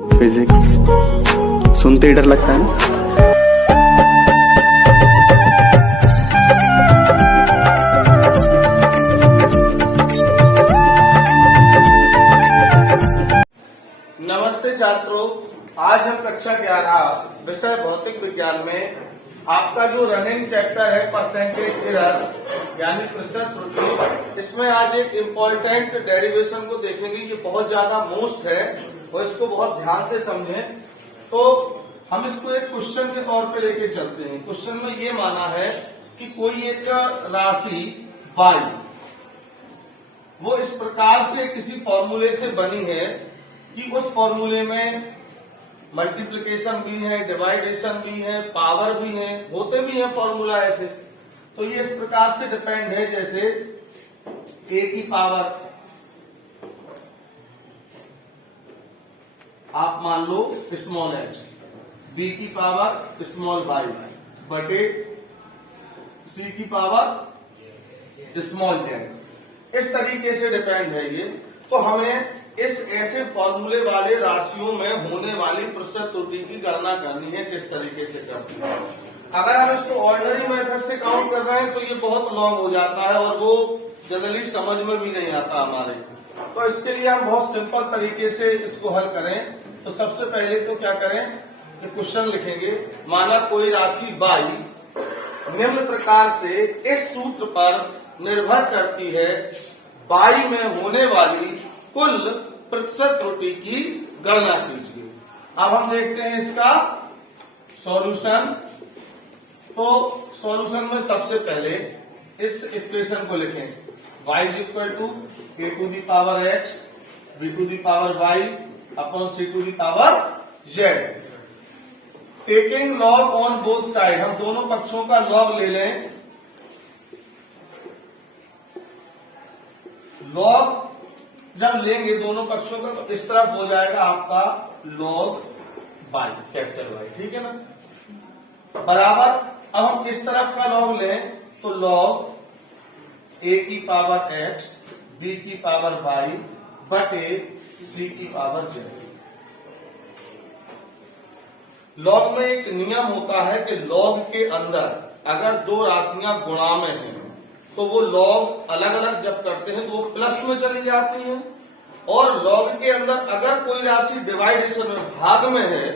Physics सुनते ही डर लगता है ना। नमस्ते छात्रों, आज हम कक्षा 11 विषय भौतिक विज्ञान में आपका जो रनिंग चैप्टर है परसेंटेज एरर यानी प्रतिशत त्रुटि, इसमें आज एक इम्पोर्टेंट डेरिवेशन को देखेंगे। ये बहुत ज्यादा मोस्ट है और इसको बहुत ध्यान से समझें। तो हम इसको एक क्वेश्चन के तौर पे लेके चलते हैं। क्वेश्चन में ये माना है कि कोई एक राशि y वो इस प्रकार से किसी फॉर्मूले से बनी है कि उस फॉर्मूले में मल्टीप्लिकेशन भी है, डिवाइडेशन भी है, पावर भी है, होते भी है फॉर्मूला ऐसे। तो ये इस प्रकार से डिपेंड है, जैसे a की पावर आप मान लो स्मॉल x, b की पावर स्मॉल y बटे c की पावर स्मॉल z, इस तरीके से डिपेंड है ये। तो हमें इस ऐसे फॉर्मूले वाले राशियों में होने वाली प्रतिशत त्रुटि की गणना करनी है। किस तरीके से करनी है? अगर हम इसको ऑर्डिनरी मेथड से काउंट कर रहे हैं तो ये बहुत लॉन्ग हो जाता है और वो जनरली समझ में भी नहीं आता हमारे। तो इसके लिए हम बहुत सिंपल तरीके से इसको हल करें। तो सबसे पहले तो क्या करें, क्वेश्चन लिखेंगे। माना कोई राशि y निम्न प्रकार से इस सूत्र पर निर्भर करती है, y में होने वाली कुल प्रतिशत त्रुटि की गणना कीजिए। अब हम देखते हैं इसका सॉल्यूशन। तो सॉल्यूशन में सबसे पहले इस इक्वेशन को लिखें, y is equal to a to the power x b to the power y upon c to the power z। Taking log on both side, हम दोनों पक्षों का लॉग ले लें। लॉग जब लेंगे दोनों पक्षों का तो इस तरफ हो जाएगा आपका लॉग y, कैपिटल Y, ठीक है ना, बराबर। अब हम इस तरफ का लॉग लें तो लॉग a की पावर x b की पावर y बटे c की पावर z। लॉग में एक नियम होता है कि लॉग के अंदर अगर दो राशियां गुणा में हैं तो वो लॉग अलग अलग जब करते हैं तो वो प्लस में चली जाती है, और लॉग के अंदर अगर कोई राशि डिवाइडेशन में भाग में है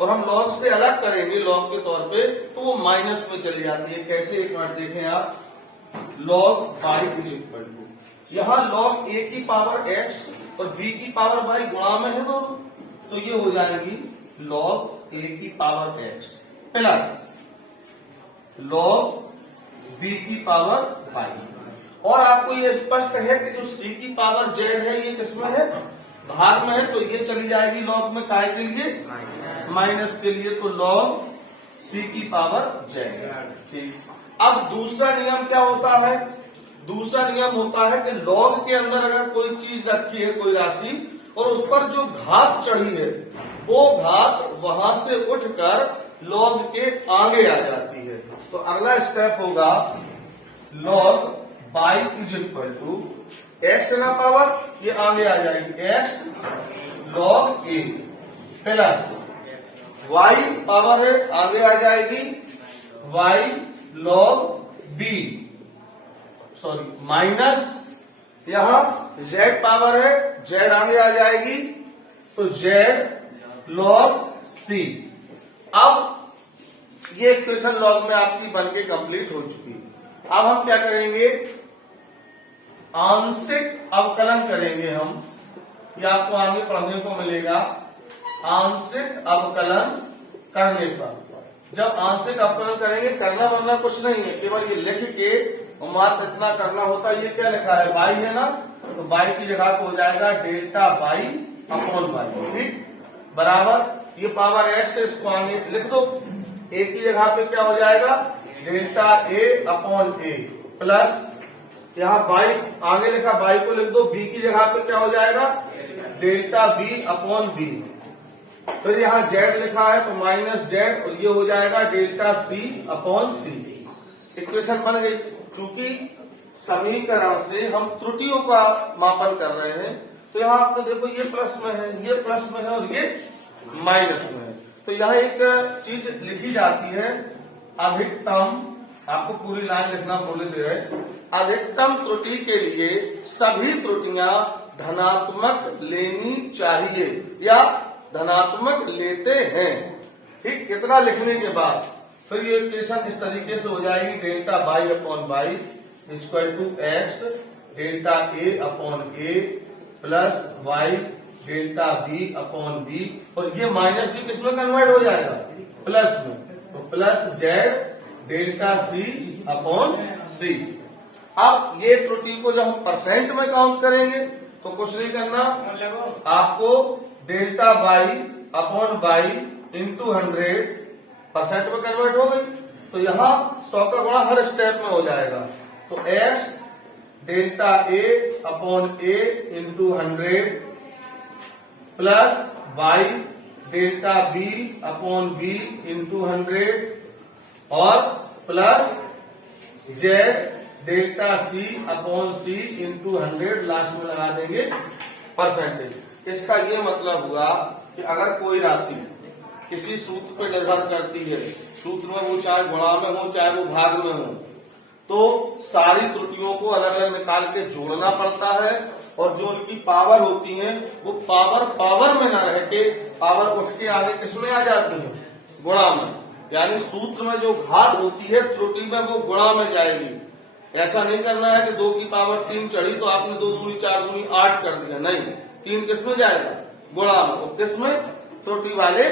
और हम लॉग से अलग करेंगे लॉग के तौर पे तो वो माइनस में चली जाती है। कैसे, एक बार देखें आप। Log y is equal to, यहाँ लॉग a की पावर x और b की पावर y गुणा में है दोनों, तो ये हो जाएगी लॉग a की power x plus log b की पावर y। और आपको ये स्पष्ट है कि जो c की पावर z है ये किसमें है, भाग में है, तो ये चली जाएगी लॉग में, काय के लिए, माइनस के लिए, तो लॉग c की पावर z। ठीक। अब दूसरा नियम क्या होता है, दूसरा नियम होता है कि लॉग के अंदर अगर कोई चीज रखी है, कोई राशि, और उस पर जो घात चढ़ी है वो घात वहां से उठकर लॉग के आगे आ जाती है। तो अगला स्टेप होगा log y is equal to x ना पावर, ये आगे आ जाएगी x log a plus y power है, आगे आ जाएगी y log b, sorry minus यहां z पावर है, z आगे आ जाएगी तो z लॉग c। अब ये इक्वेशन लॉग में आपकी बनके कंप्लीट हो चुकी है। अब हम क्या करेंगे, आंशिक अवकलन करेंगे हम, ये आपको आगे पढ़ने को मिलेगा। आंशिक अवकलन करने पर, जब आंशिक अवकलन करेंगे, करना वरना कुछ नहीं है, केवल ये लिख के मात्र इतना करना होता है। ये क्या लिखा है, y है ना, तो y की जगह पे हो जाएगा डेल्टा y अपॉन y, ठीक, बराबर ये पावर x है, इसको आगे लिख दो। a की जगह पे क्या हो जाएगा, delta a upon a plus यहाँ y आगे लिखा, y को लिख दो, b की जगह पे क्या हो जाएगा, डेल्टा b अपॉन b। फिर यहाँ z लिखा है तो माइनस z, और ये हो जाएगा delta c upon c। Equation बन गई। चूंकि समीकरण से हम त्रुटियों का मापन कर रहे हैं तो यहाँ आपने देखो ये प्लस में है, ये प्लस में है और ये माइनस में। तो यह एक चीज लिखी जाती है, अधिकतम, आपको पूरी लाइन लिखना भूल गए, अधिकतम त्रुटि के लिए सभी त्रुटियां धनात्मक लेनी चाहिए या धनात्मक लेते हैं। ठीक, इतना लिखने के बाद फिर ये इक्वेशन इस तरीके से हो जाएगी, delta y upon y equal to x delta a upon a plus y delta b upon b, और ये माइनस भी किसमें कन्वर्ट हो जाएगा, प्लस में, तो plus Z delta C upon C. अब ये त्रुटि को जब हम परसेंट में काउंट करेंगे तो कुछ नहीं करना, आपको delta y upon by into 100 percent में कन्वर्ट हो गई, तो यहाँ 100 का गुणा हर स्टेप में हो जाएगा। तो x delta a upon a into 100 plus y delta b upon b into 100 और plus z delta c upon c into 100, last में लगा देंगे परसेंटेज। इसका ये मतलब हुआ कि अगर कोई राशि किसी सूत्र पर निर्भर करती है, सूत्र में वो चाहे गुणा में हो चाहे वो भाग में हो, तो सारी त्रुटियों को अलग अलग निकाल के जोड़ना पड़ता है, और जो उनकी पावर होती है वो पावर में न रह के पावर उठ के आगे किसमें आ जाती है, गुणा में। यानी सूत्र में जो घात होती है त्रुटि में वो गुणा में जाएगी। ऐसा नहीं करना है कि 2 की पावर 3 चढ़ी तो आपने 2 दूनी 4 दूनी 8 कर दिया, नहीं, 3 किसमें जाएगा, गुणा में, और किसमें, त्रुटि वाले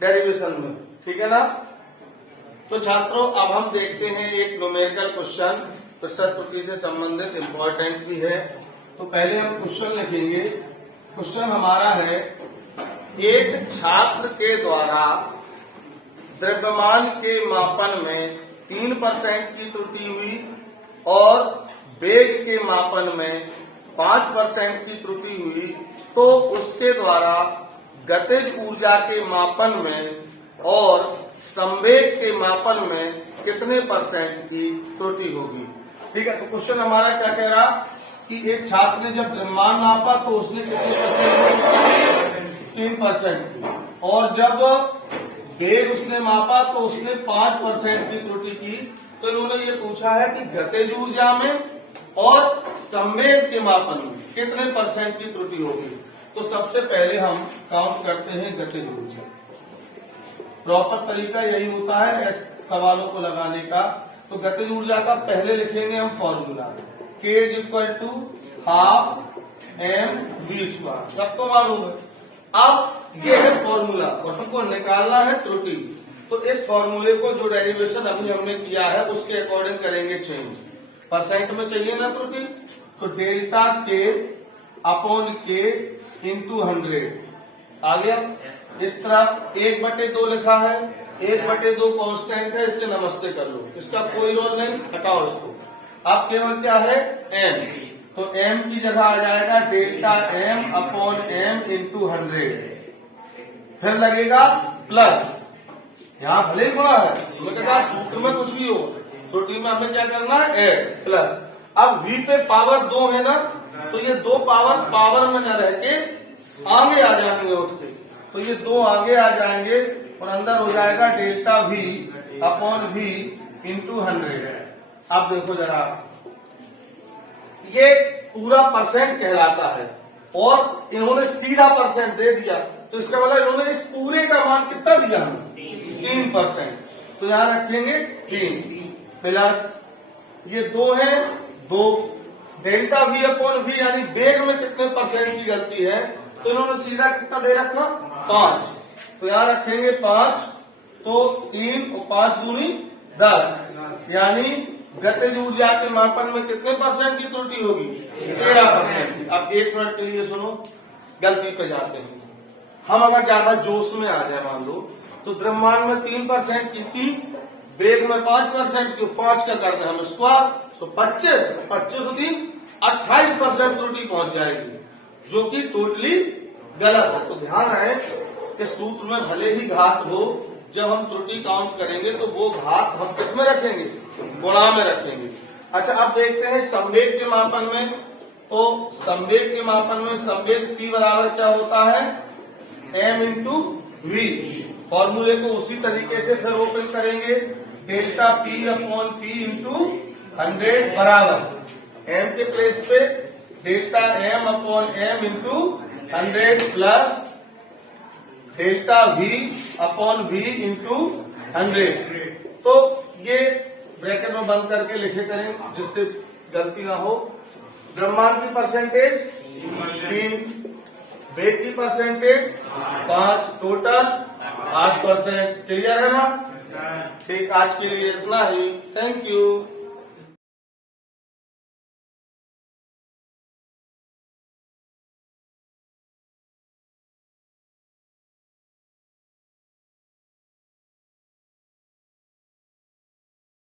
डेरिवेशन में। ठीक है ना। तो छात्रों अब हम देखते हैं एक न्यूमेरिकल क्वेश्चन, प्रतिशत त्रुटि से संबंधित इंपॉर्टेंट भी है। तो पहले हम क्वेश्चन लिखेंगे। क्वेश्चन हमारा है, एक छात्र के द्वारा द्रव्यमान के मापन में 3% की त्रुटि हुई और वेग के मापन में 5% की त्रुटि हुई, तो उसके द्वारा गतिज ऊर्जा के मापन में और संवेग के मापन में कितने परसेंट की त्रुटि होगी। ठीक है, तो क्वेश्चन हमारा क्या कह रहा कि एक छात्र ने जब द्रव्यमान नापा तो उसने कितने परसेंट, 3% की, और जब वेग उसने मापा तो उसने 5% की त्रुटि की। तो इन्होंने ये पूछा है कि गतिज ऊर्जा में और संवेग के मापन में कितने परसेंट की त्रुटि होगी। तो सबसे पहले हम काउंट करते हैं गतिज ऊर्जा। प्रॉपर तरीका यही होता है सवालों को लगाने का। तो गतिज ऊर्जा का पहले लिखेंगे हम formula, K is equal to half mv², सबको मालूम है। अब ये है फॉर्मूला और हमको निकालना है त्रुटि। तो इस फॉर्मूले को जो डेरिवेशन अभी हमने किया है उसके अकॉर्डिंग करेंगे चेंज। परसेंट में चाहिए ना त्रुटि, तो delta K upon K into 100 आ गया। इस तरफ 1/2 लिखा है, 1/2 कांस्टेंट है, इससे नमस्ते कर लो, इसका कोई रोल नहीं, हटाओ इसको। अब केवल क्या है, m, तो m की जगह आ जाएगा delta m upon m into 100, फिर लगेगा प्लस, यहाँ भले ही गुणा है, मैं कहता सूत्र में कुछ भी हो, त्रुटि में हमें क्या करना है, ऐड, प्लस। अब v पे पावर 2 है ना, तो ये 2 पावर में न रह के आगे आ जाएंगे उठ के, तो ये 2 आगे आ जाएंगे और अंदर हो जाएगा delta v upon v into 100। अब देखो जरा, ये पूरा परसेंट कहलाता है और इन्होंने सीधा परसेंट दे दिया, तो इसका मतलब इन्होंने इस पूरे का मान कितना दिया हमें, 3%। तो यहां रखेंगे 3 प्लस ये 2 है, 2 डेल्टा v अपॉन v, यानी वेग में कितने परसेंट की गलती है, तो इन्होंने सीधा कितना दे रखा, 5। तो यहां रखेंगे 5, तो 3 और 5 दूनी 10, यानी गतिज ऊर्जा के मापन में कितने परसेंट की त्रुटि होगी, 13% की। अब 1 मिनट के लिए सुनो, गलती पे जाते हैं हम। अगर ज्यादा जोश में आ जाए मान लो, तो द्रव्यमान में 3% की थी, वेग में 5% की, 5 का करना है हम स्क्वायर, तो 25 और 3 28% त्रुटि पहुंच जाएगी, जो कि टोटली गलत है। तो ध्यान रहे कि सूत्र में भले ही घात हो, जब हम त्रुटि काउंट करेंगे तो वो घात हम किसमें रखेंगे, गुणा में रखेंगे। अच्छा, अब देखते हैं संवेग के मापन में। तो संवेग के मापन में संवेग P बराबर क्या होता है, m इंटू वी। फॉर्मूले को उसी तरीके से फिर ओपन करेंगे, delta P upon P into 100 बराबर m के प्लेस पे delta m upon m into 100 plus delta V upon V into 100। तो ये ब्रैकेट में बंद करके लिखे करें जिससे गलती ना हो। द्रव्यमान की परसेंटेज 3, वेग की परसेंटेज 5, टोटल 8%। क्लियर है ना? ठीक, आज के लिए इतना ही। Thank you.